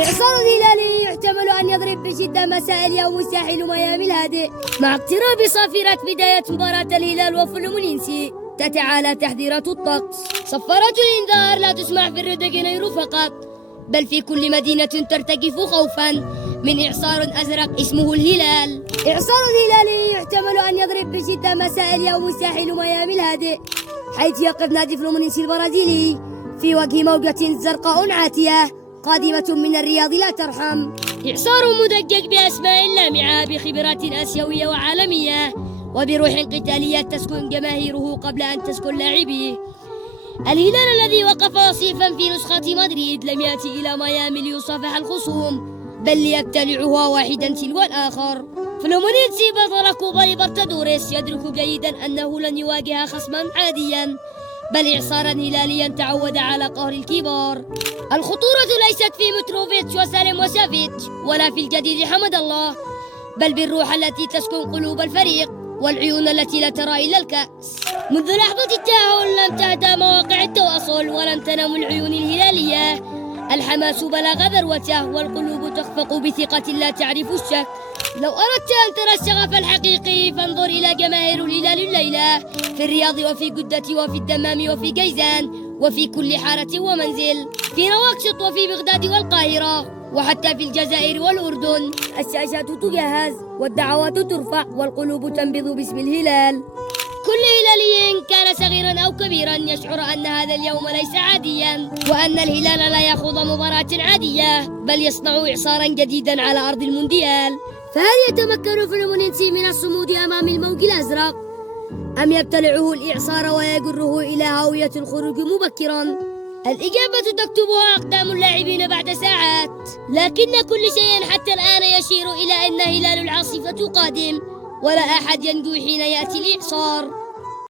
إعصار هلالي يحتمل أن يضرب بشدة مساء اليوم ساحل ميامي الهادئ مع اقتراب صافرة بداية مباراة الهلال وفلومينينسي. تتعالى تحذيرات الطقس. صفارات الإنذار لا تسمع في الريو جانيرو فقط، بل في كل مدينة ترتجف خوفا من إعصار أزرق اسمه الهلال. إعصار هلالي يحتمل أن يضرب بشدة مساء اليوم ساحل ميامي الهادئ، حيث يقف نادي فلومينينسي البرازيلي في وجه موجة زرقاء عاتية قادمة من الرياض لا ترحم. إعصار مدجج بأسماء لامعة بخبرات آسيوية وعالمية وبروح قتالية تسكن جماهيره قبل أن تسكن لاعبيه. الهلال الذي وقف وصيفا في نسخة مدريد لم يأتي إلى ميامي ليصافح الخصوم، بل ليبتلعها واحدا تلو الآخر. فلومينينسي بطل كوبا ليبرتادوريس يدرك جيدا أنه لن يواجه خصما عاديا، بل إعصارا هلاليا تعود على قهر الكبار. الخطورة ليست في متروفيتش وسالم وسافيتش ولا في الجديد حمد الله، بل بالروح التي تسكن قلوب الفريق والعيون التي لا ترى إلا الكأس. منذ لحظة التأهل لم تهدأ مواقع التواصل ولم تنم العيون الهلالية. الحماس بلغ ذروته والقلوب تخفق بثقة لا تعرف الشك. لو أردت أن ترى الشغف الحقيقي فانظر إلى جماهير الهلال الليلة في الرياض وفي جدة وفي الدمام وفي جيزان وفي كل حارة ومنزل، في نواكشط وفي بغداد والقاهرة وحتى في الجزائر والأردن. الشاشات تجهز والدعوات ترفع والقلوب تنبض باسم الهلال. كل هلالي كان صغيرا أو كبيرا يشعر أن هذا اليوم ليس عاديا، وأن الهلال لا يخوض مباراة عادية بل يصنع إعصارا جديدا على أرض المونديال. فهل يتمكن فلومينينسي من الصمود أمام الموج الأزرق أم يبتلعه الإعصار ويجره إلى هاوية الخروج مبكرا؟ الإجابة تكتبها أقدام اللاعبين بعد ساعات، لكن كل شيء حتى الآن يشير إلى أن هلال العاصفة قادم، ولا أحد ينجو حين يأتي الإعصار.